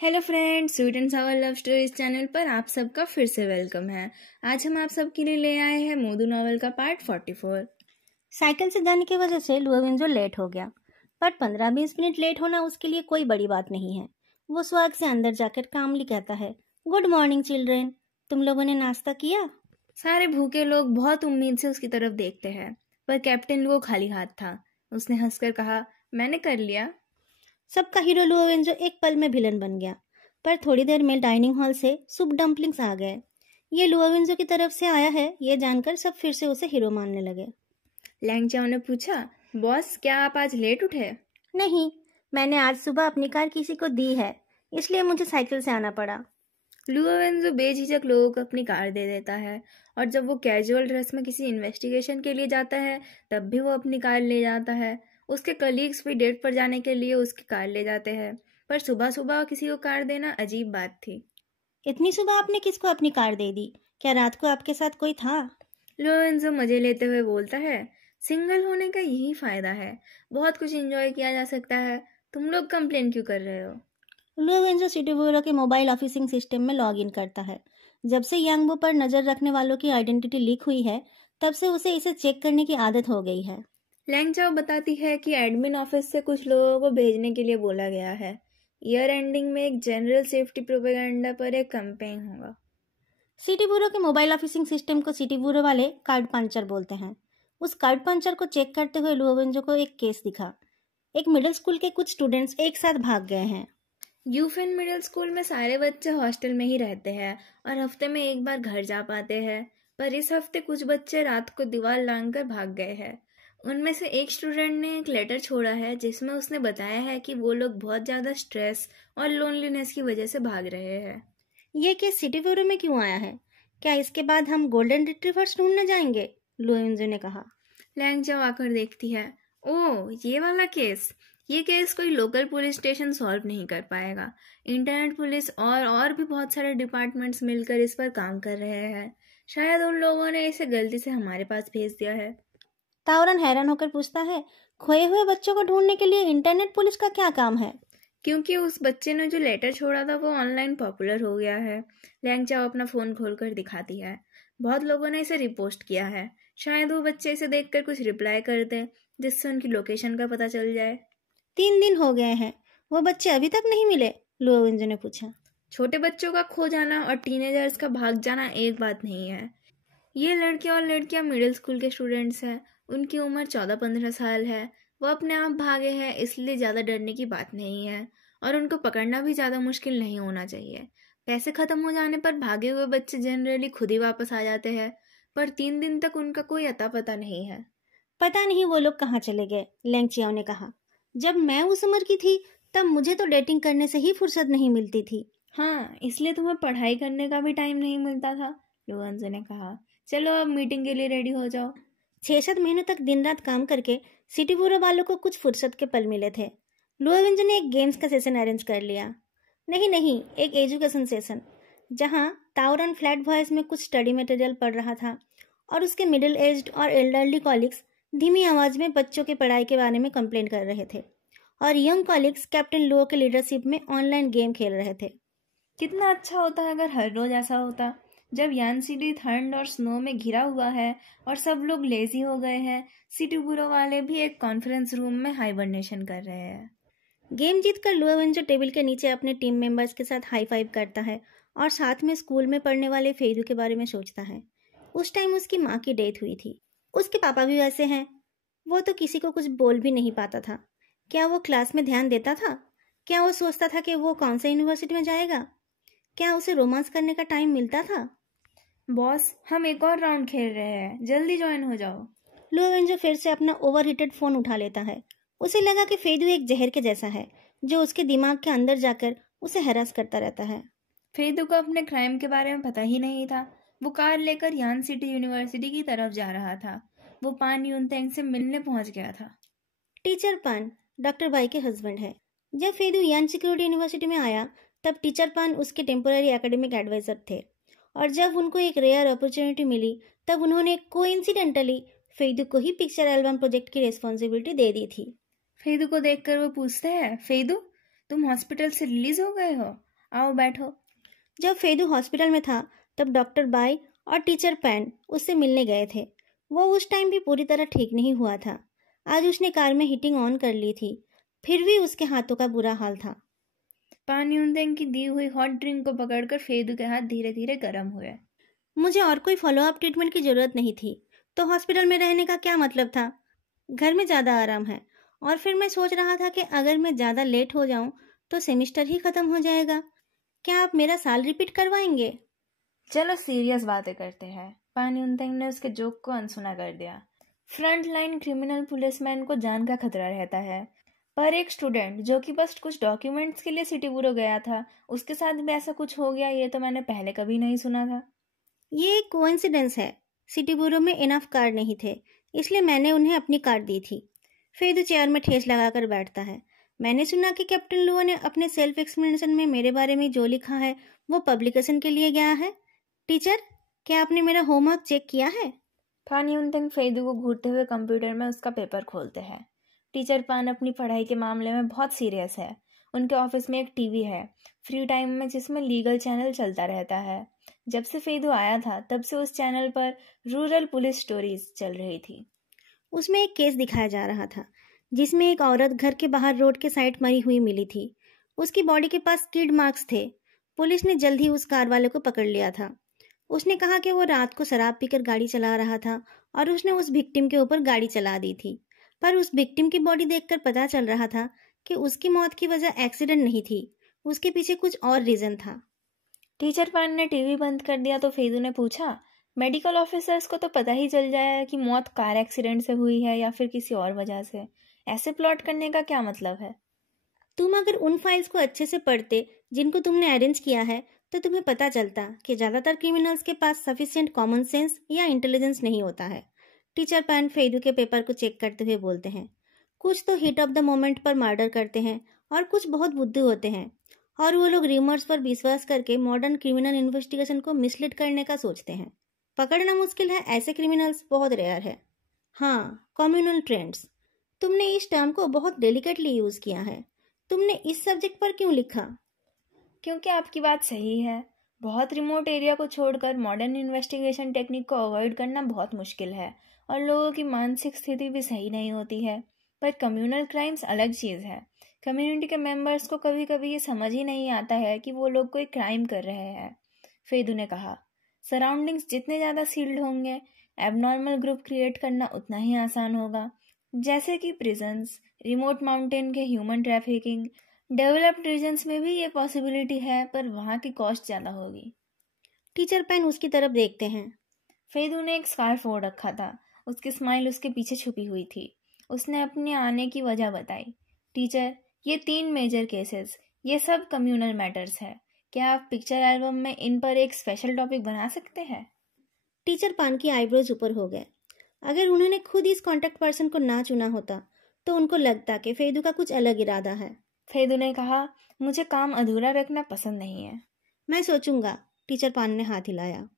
Hello friends, sweet and Sawar love stories channel पर आप सबका फिर से वेलकम है। आज हम आप सबके लिए ले आए हैं मोदू नॉवल का पार्ट 44। साइकिल से जाने की वजह से लुआविंजो लेट हो गया, पर 15-20 मिनट लेट होना उसके लिए कोई बड़ी बात नहीं है। वो स्वाग से अंदर जाकर कामली कहता है, गुड मॉर्निंग चिल्ड्रेन, तुम लोगों ने नाश्ता किया? सारे भूखे लोग बहुत उम्मीद से उसकी तरफ देखते हैं, पर कैप्टन लुओ खाली हाथ था। उसने हंसकर कहा, मैंने कर लिया। सबका हीरो लुआविंजो एक पल में विलन बन गया, पर थोड़ी देर में डाइनिंग हॉल से सूप डम्पलिंग्स आ गए। ये लुआविंजो की तरफ से आया है, ये जानकर सब फिर से उसे हीरो मानने लगे। लैंग चाओ ने पूछा, बॉस क्या आप आज लेट उठे? नहीं, मैंने आज सुबह अपनी कार किसी को दी है, इसलिए मुझे साइकिल से आना पड़ा। लुओवेंजो बेझिझक लोगों को अपनी कार दे देता है, और जब वो कैजुअल ड्रेस में किसी इन्वेस्टिगेशन के लिए जाता है तब भी वो अपनी कार ले जाता है। उसके कलीग्स भी डेट पर जाने के लिए उसकी कार ले जाते हैं, पर सुबह सुबह किसी को कार देना अजीब बात थी। इतनी सुबह आपने किसको अपनी कार दे दी? क्या रात को आपके साथ कोई था? लुओवेंजो मजे लेते हुए बोलता है, सिंगल होने का यही फायदा है, बहुत कुछ एंजॉय किया जा सकता है। तुम लोग कंप्लेन क्यों कर रहे हो? लुओवेंजो सिटी ब्यूरो के मोबाइल ऑफिसिंग सिस्टम में लॉग इन करता है। जब से यांगबो पर नजर रखने वालों की आइडेंटिटी लीक हुई है, तब से उसे इसे चेक करने की आदत हो गई है। लैंग चाओ बताती है कि एडमिन ऑफिस से कुछ लोगों को भेजने के लिए बोला गया है। ईयर एंडिंग में एक जनरल सेफ्टी प्रोपेगेंडा पर एक कैंपेन होगा। सिटी ब्यूरो के मोबाइल ऑफिसिंग सिस्टम को सिटी ब्यूरो वाले कार्ड पंचर बोलते हैं। उस कार्ड पंचर को चेक करते हुए लुओवेंजो को एक केस दिखा। एक मिडिल स्कूल के कुछ स्टूडेंट्स एक साथ भाग गए हैं। यूफिन मिडिल स्कूल में सारे बच्चे हॉस्टल में ही रहते हैं और हफ्ते में एक बार घर जा पाते हैं, पर इस हफ्ते कुछ बच्चे रात को दीवार लांघकर भाग गए हैं। उनमें से एक स्टूडेंट ने एक लेटर छोड़ा है जिसमें उसने बताया है कि वो लोग बहुत ज़्यादा स्ट्रेस और लोनलीनेस की वजह से भाग रहे हैं। ये केस सिटी ब्यूरो में क्यों आया है? क्या इसके बाद हम गोल्डन रिट्रीवर्स ढूंढने जाएंगे? लुओवेंजो ने कहा। लैंग चाओ आकर देखती है, ओह ये वाला केस। ये केस कोई लोकल पुलिस स्टेशन सॉल्व नहीं कर पाएगा। इंटरनेट पुलिस और भी बहुत सारे डिपार्टमेंट्स मिलकर इस पर काम कर रहे हैं। शायद उन लोगों ने इसे गलती से हमारे पास भेज दिया है। तावरन हैरान होकर पूछता है, खोए हुए बच्चों को ढूंढने के लिए इंटरनेट पुलिस का क्या काम है? क्योंकि उस बच्चे ने जो लेटर छोड़ा था वो ऑनलाइन पॉपुलर हो गया है। लैंग चाओ अपना फ़ोन खोलकर दिखाती है, बहुत लोगों ने इसे रिपोस्ट किया है। शायद वो बच्चे इसे देखकर कुछ रिप्लाई कर दें जिससे उनकी लोकेशन का पता चल जाए। 3 दिन हो गए हैं, वो बच्चे अभी तक नहीं मिले? लुओवेंजो ने पूछा। छोटे बच्चों का खो जाना और टीनेजर्स का भाग जाना एक बात नहीं है। ये लड़के और लड़कियां मिडिल स्कूल के स्टूडेंट्स हैं। उनकी उम्र 14-15 साल है। वो अपने आप भागे हैं, इसलिए ज़्यादा डरने की बात नहीं है, और उनको पकड़ना भी ज़्यादा मुश्किल नहीं होना चाहिए। पैसे ख़त्म हो जाने पर भागे हुए बच्चे जनरली खुद ही वापस आ जाते हैं, पर 3 दिन तक उनका कोई अता पता नहीं है। पता नहीं वो लोग कहाँ चले गए, लेंग चियाओ ने कहा। जब मैं उस उम्र की थी तब मुझे तो डेटिंग करने से ही फुर्सत नहीं मिलती थी। हाँ, इसलिए तुम्हें पढ़ाई करने का भी टाइम नहीं मिलता था, लुओवेंजो ने कहा। चलो अब मीटिंग के लिए रेडी हो जाओ। 6-7 महीनों तक दिन रात काम करके सिटी ब्यूरो वालों को कुछ फुर्सत के पल मिले थे। लुओवेंजो ने एक गेम्स का सेशन अरेंज कर लिया। नहीं, एक एजुकेशन सेशन, जहाँ ताओरन फ्लैट वॉइस में कुछ स्टडी मटेरियल पढ़ रहा था और उसके मिडिल एज्ड और एल्डरली कॉलिग्स धीमी आवाज में बच्चों की पढ़ाई के बारे में कंप्लेन कर रहे थे, और यंग कॉलिग्स कैप्टन लुओ के लीडरशिप में ऑनलाइन गेम खेल रहे थे। कितना अच्छा होता है अगर हर रोज ऐसा होता। जब यान सिटी ठंड और स्नो में घिरा हुआ है और सब लोग लेजी हो गए हैं, सिटी ब्यूरो वाले भी एक कॉन्फ्रेंस रूम में हाइबरनेशन कर रहे हैं। गेम जीतकर लुओवेंजो टेबल के नीचे अपने टीम मेंबर्स के साथ हाई फाइव करता है और साथ में स्कूल में पढ़ने वाले फेदू के बारे में सोचता है। उस टाइम उसकी माँ की डेथ हुई थी। उसके पापा भी वैसे हैं। वो तो किसी को कुछ बोल भी नहीं पाता था। क्या वो क्लास में ध्यान देता था? क्या वो सोचता था कि वो कौन सा यूनिवर्सिटी में जाएगा? क्या उसे रोमांस करने का टाइम मिलता था? बॉस, हम एक और राउंड खेल रहे हैं, जल्दी ज्वाइन हो जाओ। लुओवेंजो फिर से अपना ओवरहीटेड फोन उठा लेता है। उसे लगा कि फेदू एक जहर के जैसा है जो उसके दिमाग के अंदर जाकर उसे हैरास करता रहता है। फेदू को अपने क्राइम के बारे में पता ही नहीं था। वो कार लेकर यान सिटी यूनिवर्सिटी की तरफ जा रहा था। वो पान यूनतेंग से मिलने पहुंच गया था। टीचर पान डॉक्टर बाई के हस्बैंड है। जब फेदू यान सिक्योरिटी यूनिवर्सिटी में आया तब टीचर पान उसके टेम्पोररी एकेडमिक एडवाइजर थे, और जब उनको एक रेयर अपॉर्चुनिटी मिली तब उन्होंने कोइंसिडेंटली फेदू को ही पिक्चर एल्बम प्रोजेक्ट की रिस्पॉन्सिबिलिटी दे दी थी। फेदू को देखकर वो पूछते हैं, फेदू तुम हॉस्पिटल से रिलीज हो गए हो? आओ बैठो। जब फेदू हॉस्पिटल में था तब डॉक्टर बाई और टीचर पैन उससे मिलने गए थे। वो उस टाइम भी पूरी तरह ठीक नहीं हुआ था। आज उसने कार में हीटिंग ऑन कर ली थी, फिर भी उसके हाथों का बुरा हाल था। पान यूनतेंग की दी हुई हॉट ड्रिंक को पकड़कर फेदू के हाथ धीरे धीरे गर्म हुए। मुझे और कोई फॉलोअप ट्रीटमेंट की ज़रूरत नहीं थी, तो हॉस्पिटल में रहने का क्या मतलब था? घर में ज़्यादा आराम है। और फिर मैं सोच रहा था कि अगर मैं ज़्यादा लेट हो जाऊं तो सेमेस्टर ही ख़त्म हो जाएगा। क्या आप मेरा साल रिपीट करवाएंगे? चलो सीरियस बातें करते हैं। पान यूनतेंग ने उसके जोक को अनसुना कर दिया। फ्रंट लाइन क्रिमिनल पुलिसमैन को जान का खतरा रहता है, पर एक स्टूडेंट जो कि बस कुछ डॉक्यूमेंट्स के लिए सिटी ब्यूरो गया था, उसके साथ भी ऐसा कुछ हो गया, ये तो मैंने पहले कभी नहीं सुना था। ये एक कोइंसिडेंस है। सिटी ब्यूरो में इनफ कार्ड नहीं थे, इसलिए मैंने उन्हें अपनी कार्ड दी थी। फेदू चेयर में ठेस लगाकर बैठता है। मैंने सुना कि कैप्टन लुओ ने अपने सेल्फ एक्सप्लेनेशन में मेरे बारे में जो लिखा है वो पब्लिकेशन के लिए गया है। टीचर, क्या आपने मेरा होमवर्क चेक किया है? पान यूनतेंग फेदू को घूरते हुए कंप्यूटर में उसका पेपर खोलते हैं। टीचर पान अपनी पढ़ाई के मामले में बहुत सीरियस है। उनके ऑफिस में एक टीवी है फ्री टाइम में, जिसमें लीगल चैनल चलता रहता है। जब से फेदू आया था तब से उस चैनल पर रूरल पुलिस स्टोरीज चल रही थी। उसमें एक केस दिखाया जा रहा था जिसमें एक औरत घर के बाहर रोड के साइड मरी हुई मिली थी। उसकी बॉडी के पास स्किड मार्क्स थे। पुलिस ने जल्द ही उस कार वाले को पकड़ लिया था। उसने कहा कि वो रात को शराब पीकर गाड़ी चला रहा था और उसने उस विक्टिम के ऊपर गाड़ी चला दी थी। पर उस विक्टिम की बॉडी देखकर पता चल रहा था कि उसकी मौत की वजह एक्सीडेंट नहीं थी, उसके पीछे कुछ और रीजन था। टीचर पान ने टीवी बंद कर दिया तो फेदू ने पूछा, मेडिकल ऑफिसर्स को तो पता ही चल जाए कि मौत कार एक्सीडेंट से हुई है या फिर किसी और वजह से। ऐसे प्लॉट करने का क्या मतलब है? तुम अगर उन फाइल्स को अच्छे से पढ़ते जिनको तुमने अरेंज किया है तो तुम्हें पता चलता कि ज़्यादातर क्रिमिनल्स के पास सफिशिएंट कॉमन सेंस या इंटेलिजेंस नहीं होता है। टीचर पैन फेदू के पेपर को चेक करते हुए बोलते हैं, कुछ तो हिट ऑफ द मोमेंट पर मर्डर करते हैं और कुछ बहुत बुद्धू होते हैं, और वो लोग र्यूमर्स पर विश्वास करके मॉडर्न क्रिमिनल इन्वेस्टिगेशन को मिसलीड करने का सोचते हैं। पकड़ना मुश्किल है, ऐसे क्रिमिनल्स बहुत रेयर है। हाँ, कम्युनल ट्रेंड्स। तुमने इस टर्म को बहुत डेलिकेटली यूज़ किया है। तुमने इस सब्जेक्ट पर क्यों लिखा? क्योंकि आपकी बात सही है। बहुत रिमोट एरिया को छोड़कर मॉडर्न इन्वेस्टिगेशन टेक्निक को अवॉइड करना बहुत मुश्किल है, और लोगों की मानसिक स्थिति भी सही नहीं होती है। पर कम्युनल क्राइम्स अलग चीज़ है। कम्युनिटी के मेंबर्स को कभी कभी ये समझ ही नहीं आता है कि वो लोग कोई क्राइम कर रहे हैं। फेदू ने कहा, सराउंडिंग्स जितने ज़्यादा सील्ड होंगे, एबनॉर्मल ग्रुप क्रिएट करना उतना ही आसान होगा। जैसे कि प्रिजन्स, रिमोट माउंटेन के ह्यूमन ट्रैफिकिंग। डेवलप्ड रीजन्स में भी ये पॉसिबिलिटी है, पर वहाँ की कॉस्ट ज़्यादा होगी। टीचर पैन उसकी तरफ देखते हैं। फेदू ने एक स्कार्फ ओढ़ रखा था। उसकी स्माइल उसके पीछे छुपी हुई थी। उसने अपने आने की वजह बताई। टीचर, ये 3 मेजर केसेस, ये सब कम्युनल मैटर्स है। क्या आप पिक्चर एल्बम में इन पर एक स्पेशल टॉपिक बना सकते हैं? टीचर पान की आईब्रोज ऊपर हो गए। अगर उन्होंने खुद इस कॉन्टेक्ट पर्सन को ना चुना होता तो उनको लगता कि फेदू का कुछ अलग इरादा है। फेदू ने कहा, मुझे काम अधूरा रखना पसंद नहीं है। मैं सोचूंगा। टीचर पान ने हाथ हिलाया।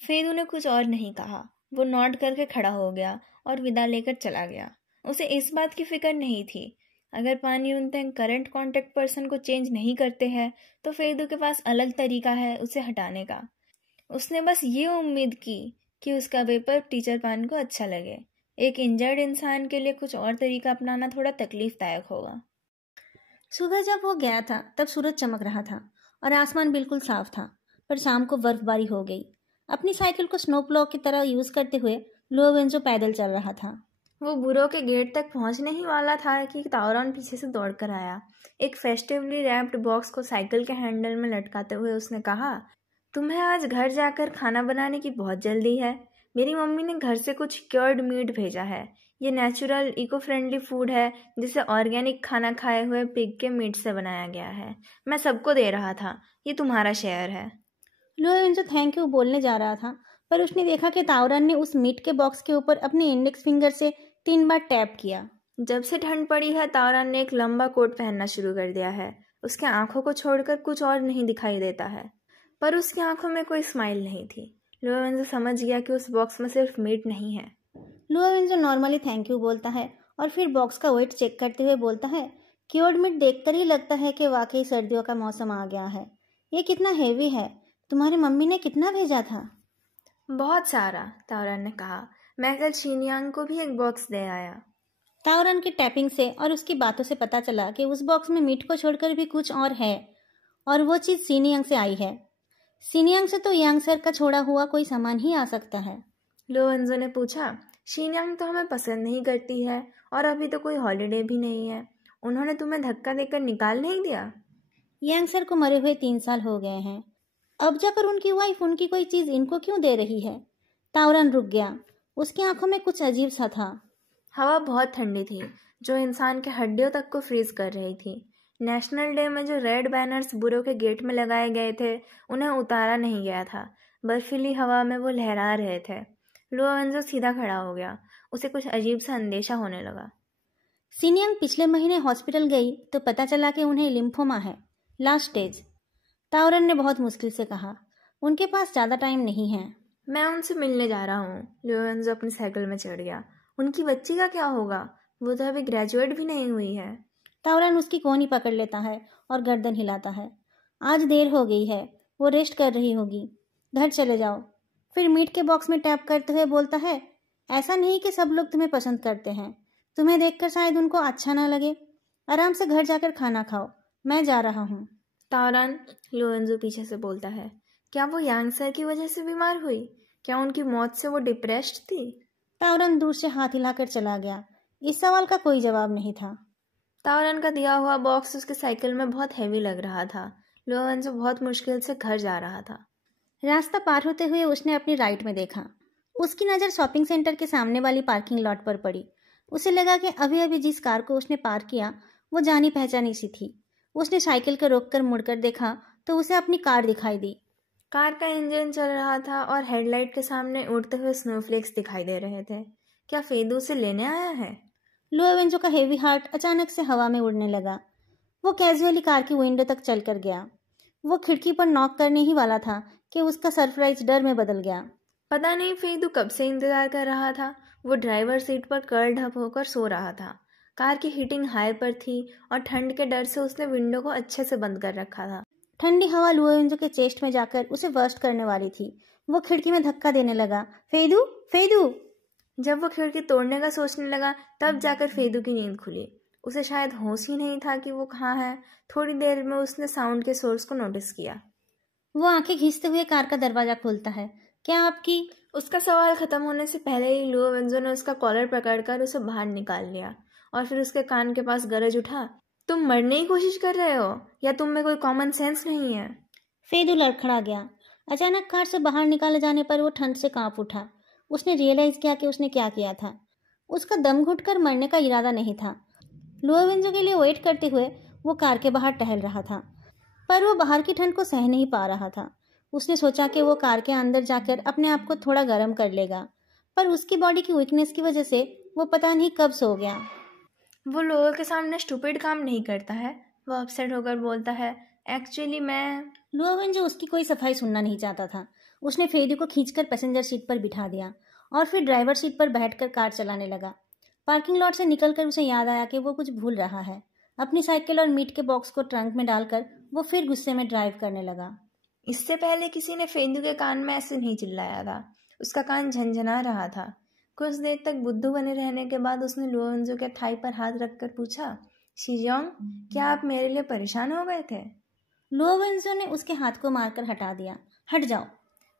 फेदू ने कुछ और नहीं कहा। वो नॉड करके खड़ा हो गया और विदा लेकर चला गया। उसे इस बात की फिक्र नहीं थी, अगर पान यूनतेंग करंट कॉन्टेक्ट पर्सन को चेंज नहीं करते हैं तो फेदू के पास अलग तरीका है उसे हटाने का। उसने बस ये उम्मीद की कि उसका पेपर टीचर पान को अच्छा लगे। एक इंजर्ड इंसान के लिए कुछ और तरीका अपनाना थोड़ा तकलीफदायक होगा। सुबह जब वो गया था तब सूरज चमक रहा था और आसमान बिल्कुल साफ था, पर शाम को बर्फबारी हो गई। अपनी साइकिल को स्नो प्लो की तरह यूज करते हुए लुओ वेंजो पैदल चल रहा था। वो बुरो के गेट तक पहुंचने ही वाला था कि ताओरन पीछे से दौड़कर आया। एक फेस्टिवली रैप्ड बॉक्स को साइकिल के हैंडल में लटकाते हुए उसने कहा, तुम्हें आज घर जाकर खाना बनाने की बहुत जल्दी है। मेरी मम्मी ने घर से कुछ क्योर्ड मीट भेजा है। ये नेचुरल इको फ्रेंडली फूड है जिसे ऑर्गेनिक खाना खाए हुए पिग के मीट से बनाया गया है। मैं सबको दे रहा था, ये तुम्हारा शेयर है। लुओ वेंजो थैंक यू बोलने जा रहा था, पर उसने देखा कि ताओरन ने उस मीट के बॉक्स के ऊपर अपने इंडेक्स फिंगर से 3 बार टैप किया। जब से ठंड पड़ी है ताओरन ने एक लंबा कोट पहनना शुरू कर दिया है। उसके आंखों को छोड़कर कुछ और नहीं दिखाई देता है, पर उसकी आंखों में कोई स्माइल नहीं थी। लुओ वेंजो समझ गया कि उस बॉक्स में सिर्फ मीट नहीं है। लुओ वेंजो नॉर्मली थैंक यू बोलता है और फिर बॉक्स का वेट चेक करते हुए बोलता है, क्योर्ड मीट देखकर ही लगता है कि वाकई सर्दियों का मौसम आ गया है। ये कितना हेवी है। तुम्हारी मम्मी ने कितना भेजा था? बहुत सारा, तावरन ने कहा। मैं कल शिनयांग को भी एक बॉक्स दे आया। तावरन की टैपिंग से और उसकी बातों से पता चला कि उस बॉक्स में मीट को छोड़कर भी कुछ और है, और वो चीज़ सीनियांग से आई है। सीनियांग से तो यांग सर का छोड़ा हुआ कोई सामान ही आ सकता है। लो वेंजो ने पूछा। शिनयांग तो हमें पसंद नहीं करती है और अभी तो कोई हॉलिडे भी नहीं है। उन्होंने तुम्हें धक्का देकर निकाल नहीं दिया? यांग सर को मरे हुए 3 साल हो गए हैं। अब जाकर उनकी वाइफ उनकी कोई चीज़ इनको क्यों दे रही है? तावरन रुक गया। उसकी आंखों में कुछ अजीब सा था। हवा बहुत ठंडी थी, जो इंसान के हड्डियों तक को फ्रीज कर रही थी। नेशनल डे में जो रेड बैनर्स बुरों के गेट में लगाए गए थे, उन्हें उतारा नहीं गया था। बर्फीली हवा में वो लहरा रहे थे। लो वेंजो सीधा खड़ा हो गया। उसे कुछ अजीब सा अंदेशा होने लगा। सीनियांग पिछले महीने हॉस्पिटल गई तो पता चला कि उन्हें लिम्फोमा है, लास्ट स्टेज। तावरन ने बहुत मुश्किल से कहा। उनके पास ज़्यादा टाइम नहीं है। मैं उनसे मिलने जा रहा हूँ। लो वेंजो अपनी साइकिल में चढ़ गया। उनकी बच्ची का क्या होगा? वो तो अभी ग्रेजुएट भी नहीं हुई है। तावरन उसकी कोहनी पकड़ लेता है और गर्दन हिलाता है। आज देर हो गई है, वो रेस्ट कर रही होगी। घर चले जाओ। फिर मीट के बॉक्स में टैप करते हुए बोलता है, ऐसा नहीं कि सब लोग तुम्हें पसंद करते हैं। तुम्हें देखकर शायद उनको अच्छा ना लगे। आराम से घर जाकर खाना खाओ। मैं जा रहा हूँ। तावरन, लो वेंजो पीछे से बोलता है। क्या वो यांग सर की वजह से बीमार हुई? क्या उनकी मौत से वो डिप्रेस्ड थी? तावरन दूर से हाथ हिलाकर चला गया। इस सवाल का कोई जवाब नहीं था। तावरन का दिया हुआ बॉक्स उसके साइकिल में बहुत हैवी लग रहा था। लो वेंजो बहुत मुश्किल से घर जा रहा था। रास्ता पार होते हुए उसने अपनी राइट में देखा। उसकी नज़र शॉपिंग सेंटर के सामने वाली पार्किंग लॉट पर पड़ी। उसे लगा कि अभी अभी जिस कार को उसने पार किया वो जानी पहचानी सी थी। उसने साइकिल को रोककर मुड़कर देखा तो उसे अपनी कार दिखाई दी। कार का इंजन चल रहा था और हेडलाइट के सामने उड़ते हुए स्नोफ्लेक्स दिखाई दे रहे थे। क्या फेदू उसे लेने आया है? लो वेंजो का हेवी हार्ट अचानक से हवा में उड़ने लगा। वो कैजुअली कार की विंडो तक चल कर गया। वो खिड़की पर नॉक करने ही वाला था कि उसका सरप्राइज डर में बदल गया। पता नहीं फेदू कब से इंतजार कर रहा था। वो ड्राइवर सीट पर कर्ड-अप होकर सो रहा था। कार की हीटिंग हाई पर थी और ठंड के डर से उसने विंडो को अच्छे से बंद कर रखा था। ठंडी हवा लुओ वेंजो के चेस्ट में जाकर उसे बर्स्ट करने वाली थी। वो खिड़की में धक्का देने लगा। फेदू, फेदू। जब वो खिड़की तोड़ने का सोचने लगा तब जाकर फेदू की नींद खुली। उसे शायद होश ही नहीं था कि वो कहाँ है। थोड़ी देर में उसने साउंड के सोर्स को नोटिस किया। वो आंखें घिसते हुए कार का दरवाजा खोलता है। क्या आपकी? उसका सवाल खत्म होने से पहले ही लुओ वेंजो ने उसका कॉलर पकड़कर उसे बाहर निकाल लिया और फिर उसके कान के पास गरज उठा। तुम मरने की कोशिश कर रहे हो या तुम में कोई कॉमन सेंस नहीं है? फेदू लड़खड़ा गया। अचानक कार से बाहर निकाले जाने पर वो ठंड से कांप उठा। उसने रियलाइज किया कि उसने क्या किया था। उसका दम घुटकर मरने का इरादा नहीं था। लुओ वेंजो के लिए वेट करते हुए वो कार के बाहर टहल रहा था, पर वो बाहर की ठंड को सह नहीं पा रहा था। उसने सोचा कि वो कार के अंदर जाकर अपने आप को थोड़ा गर्म कर लेगा, पर उसकी बॉडी की वीकनेस की वजह से वो पता नहीं कब सो गया। वो लोगों के सामने स्टूपिड काम नहीं करता है। वो अपसेट होकर बोलता है, एक्चुअली मैं। लुओ वेंजो उसकी कोई सफाई सुनना नहीं चाहता था। उसने फेदू को खींचकर पैसेंजर सीट पर बिठा दिया और फिर ड्राइवर सीट पर बैठकर कार चलाने लगा। पार्किंग लॉट से निकलकर उसे याद आया कि वो कुछ भूल रहा है। अपनी साइकिल और मीट के बॉक्स को ट्रंक में डालकर वो फिर गुस्से में ड्राइव करने लगा। इससे पहले किसी ने फेदू के कान में ऐसे नहीं चिल्लाया था। उसका कान झनझना रहा था। कुछ देर तक बुद्धू बने रहने के बाद उसने लुओ वेंजो के थाई पर हाथ रखकर पूछा, शिजोंग, क्या आप मेरे लिए परेशान हो गए थे? लुओ वेंजो ने उसके हाथ को मारकर हटा दिया। हट जाओ।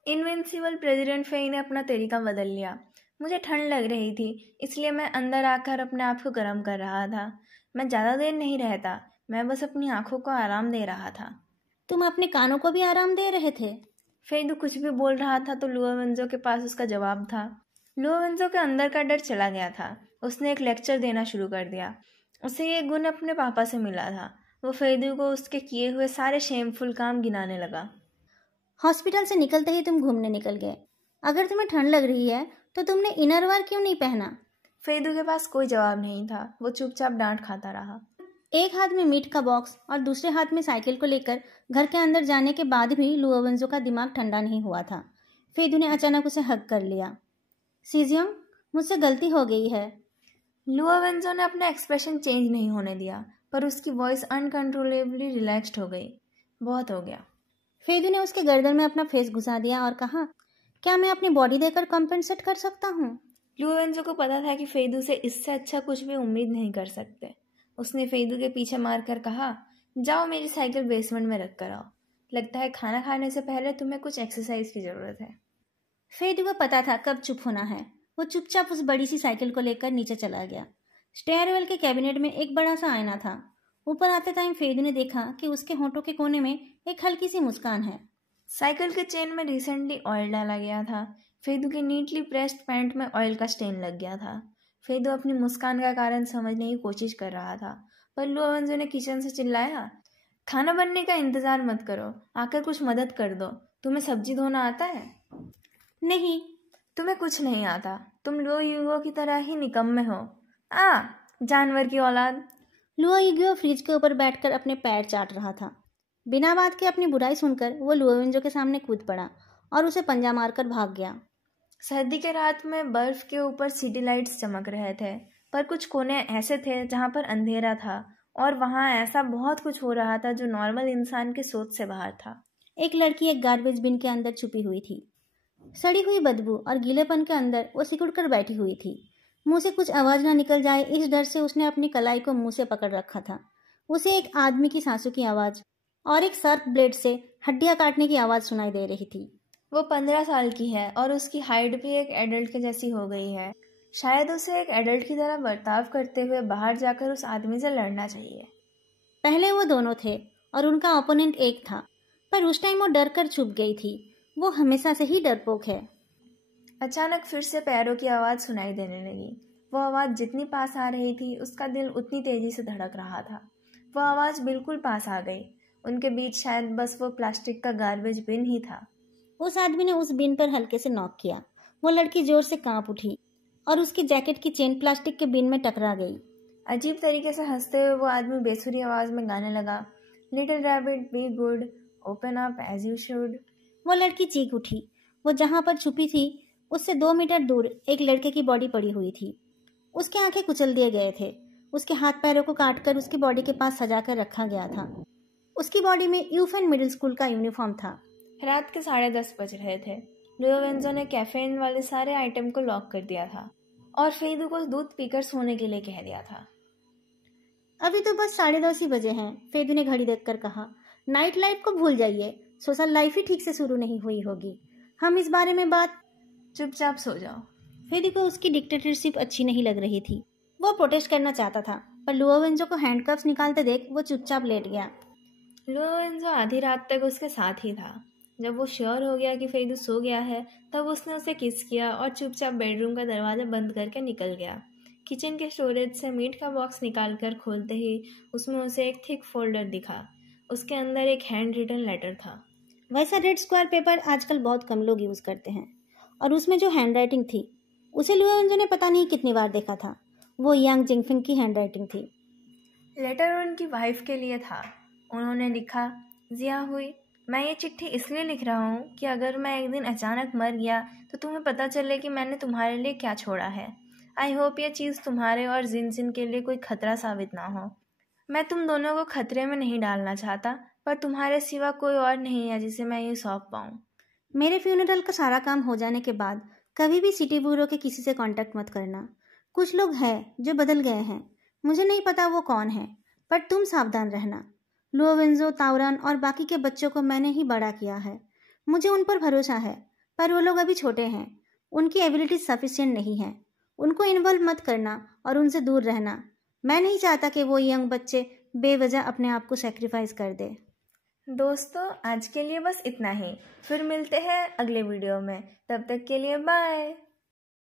इनविंसिबल प्रेसिडेंट फेई ने अपना तरीका बदल लिया। मुझे ठंड लग रही थी, इसलिए मैं अंदर आकर अपने आप को गर्म कर रहा था। मैं ज़्यादा देर नहीं रहता। मैं बस अपनी आंखों को आराम दे रहा था। तुम अपने कानों को भी आराम दे रहे थे? फेदू कुछ भी बोल रहा था तो लुओ वेंजो के पास उसका जवाब था। लुओ वेंजो के अंदर का डर चला गया था। उसने एक लेक्चर देना शुरू कर दिया। उसे ये गुण अपने पापा से मिला था। वो फेदू को उसके किए हुए सारे शेमफुल काम गिनाने लगा। हॉस्पिटल से निकलते ही तुम घूमने निकल गए। अगर तुम्हें ठंड लग रही है तो तुमने इनर वेयर क्यों नहीं पहना? फेदू के पास कोई जवाब नहीं था। वो चुपचाप डांट खाता रहा। एक हाथ में मीट का बॉक्स और दूसरे हाथ में साइकिल को लेकर घर के अंदर जाने के बाद भी लुओ वेंजो का दिमाग ठंडा नहीं हुआ था। फेदू ने अचानक उसे हग कर लिया। सीजियोंग, मुझसे गलती हो गई है। लुओ वेंजो ने अपना एक्सप्रेशन चेंज नहीं होने दिया, पर उसकी वॉइस अनकंट्रोलेबली रिलैक्स्ड हो गई। बहुत हो गया। फेदू ने उसके गर्दन में अपना फेस घुसा दिया और कहा, क्या मैं अपनी बॉडी देकर कॉम्पेंसेट कर सकता हूँ? लुओ वेंजो को पता था कि फेदू से इससे अच्छा कुछ भी उम्मीद नहीं कर सकते। उसने फेदू के पीछे मारकर कहा, जाओ मेरी साइकिल बेसमेंट में रख कर आओ। लगता है खाना खाने से पहले तुम्हें कुछ एक्सरसाइज की जरूरत है। फेदू को पता था कब चुप होना है। वो चुपचाप उस बड़ी सी साइकिल को लेकर नीचे चला गया। स्टेयरवेल के कैबिनेट में एक बड़ा सा आईना था। ऊपर आते टाइम फेदू ने देखा कि उसके होठों के कोने में एक हल्की सी मुस्कान है। साइकिल के चेन में रिसेंटली ऑयल डाला गया था। फेदू के नीटली प्रेस्ड पैंट में ऑयल का स्टेन लग गया था। फेदू अपनी मुस्कान का कारण समझने की कोशिश कर रहा था, पर लुओ वेंजो ने किचन से चिल्लाया, खाना बनने का इंतजार मत करो, आकर कुछ मदद कर दो। तुम्हें सब्जी धोना आता है? नहीं। तुम्हें कुछ नहीं आता। तुम लुओ यूगो की तरह ही निकम्मे हो। जानवर की औलाद। लुओ यूगो फ्रिज के ऊपर बैठकर अपने पैर चाट रहा था। बिना बात के अपनी बुराई सुनकर वो लुओ वेंजो के सामने कूद पड़ा और उसे पंजा मारकर भाग गया। सर्दी के रात में बर्फ के ऊपर सिटी लाइट्स चमक रहे थे, पर कुछ कोने ऐसे थे जहां पर अंधेरा था और वहां ऐसा बहुत कुछ हो रहा था जो नॉर्मल इंसान की सोच से बाहर था। एक लड़की एक गार्बेज बिन के अंदर छुपी हुई थी। सड़ी हुई बदबू और गीलेपन के अंदर वो सिकुड़ कर बैठी हुई थी। मुंह से कुछ आवाज ना निकल जाए इस डर से उसने अपनी कलाई को मुंह से पकड़ रखा था। उसे एक आदमी की सांसों की आवाज और एक शार्प ब्लेड से हड्डियां काटने की आवाज सुनाई दे रही थी। वो 15 साल की है और उसकी हाइट भी एक एडल्ट के जैसी हो गई है। शायद उसे एक एडल्ट की तरह बर्ताव करते हुए बाहर जाकर उस आदमी से लड़ना चाहिए। पहले वो दोनों थे और उनका ओपोनेंट एक था, पर उस टाइम वो डर कर छुप गई थी। वो हमेशा से ही डरपोक है। अचानक फिर से पैरों की आवाज सुनाई देने लगी। वो आवाज जितनी पास आ रही थी उसका दिल उतनी तेजी से धड़क रहा था। वो आवाज बिल्कुल पास आ गई। उनके बीच शायद बस वो प्लास्टिक का गार्बेज बिन ही था। उस आदमी ने उस बिन पर हल्के से नॉक किया। वो लड़की जोर से कांप उठी और उसकी जैकेट की चेन प्लास्टिक के बिन में टकरा गई। अजीब तरीके से हंसते हुए वो आदमी बेसुरी आवाज में गाने लगा, little rabbit be good, open up as you should. वो लड़की चीख उठी। वो जहां पर छुपी थी उससे 2 मीटर दूर एक लड़के की बॉडी पड़ी हुई थी। उसके आंखें कुचल दिए गए थे। उसके हाथ पैरों को काटकर उसकी बॉडी के पास सजा कर रखा गया था। उसकी बॉडी में यूफेन मिडिल स्कूल का यूनिफॉर्म था। रात के 10:30 बज रहे थे। लुओ वेंजो ने कैफेन वाले सारे आइटम को लॉक कर दिया था और फेदू को दूध पीकर सोने के लिए कह दिया था। अभी तो बस 10:30 ही बजे हैं, फेदू ने घड़ी देखकर कहा। नाइट लाइफ को भूल जाइए, सोशल लाइफ ही ठीक से शुरू नहीं हुई होगी। हम इस बारे में बात। चुपचाप सो जाओ। फेदू को उसकी डिक्टेटरशिप अच्छी नहीं लग रही थी। वो प्रोटेस्ट करना चाहता था, पर लुओ वेंजो को हैंडकफ्स निकालते देख वो चुपचाप लेट गया। लुओ वेंजो आधी रात तक उसके साथ ही था। जब वो श्योर हो गया कि फेदू सो गया है, तब उसने उसे किस किया और चुपचाप बेडरूम का दरवाजा बंद करके निकल गया। किचन के स्टोरेज से मीट का बॉक्स निकालकर खोलते ही उसमें उसे एक थिक फोल्डर दिखा। उसके अंदर एक हैंड रिटन लेटर था। वैसा रेड स्क्वायर पेपर आजकल बहुत कम लोग यूज करते हैं, और उसमें जो हैंडराइटिंग थी उसे लुओ वेंजो ने पता नहीं कितनी बार देखा था। वो यांग जिंगफिंग की हैंडराइटिंग थी। लेटर उनकी वाइफ के लिए था। उन्होंने लिखा, जिया हुई, मैं ये चिट्ठी इसलिए लिख रहा हूँ कि अगर मैं एक दिन अचानक मर गया तो तुम्हें पता चले कि मैंने तुम्हारे लिए क्या छोड़ा है। आई होप ये चीज़ तुम्हारे और जिन जिन के लिए कोई खतरा साबित ना हो। मैं तुम दोनों को खतरे में नहीं डालना चाहता, पर तुम्हारे सिवा कोई और नहीं है जिसे मैं ये सौंप पाऊँ। मेरे फ्यूनरल का सारा काम हो जाने के बाद कभी भी सिटी ब्यूरो के किसी से कांटेक्ट मत करना। कुछ लोग हैं जो बदल गए हैं, मुझे नहीं पता वो कौन है, पर तुम सावधान रहना। लुओ वेंजो, ताउरन और बाकी के बच्चों को मैंने ही बड़ा किया है। मुझे उन पर भरोसा है, पर वो लोग अभी छोटे हैं। उनकी एबिलिटीज सफिशिएंट नहीं है। उनको इन्वॉल्व मत करना और उनसे दूर रहना। मैं नहीं चाहता कि वो यंग बच्चे बेवजह अपने आप को सेक्रीफाइस कर दे। दोस्तों, आज के लिए बस इतना ही। फिर मिलते हैं अगले वीडियो में। तब तक के लिए बाय।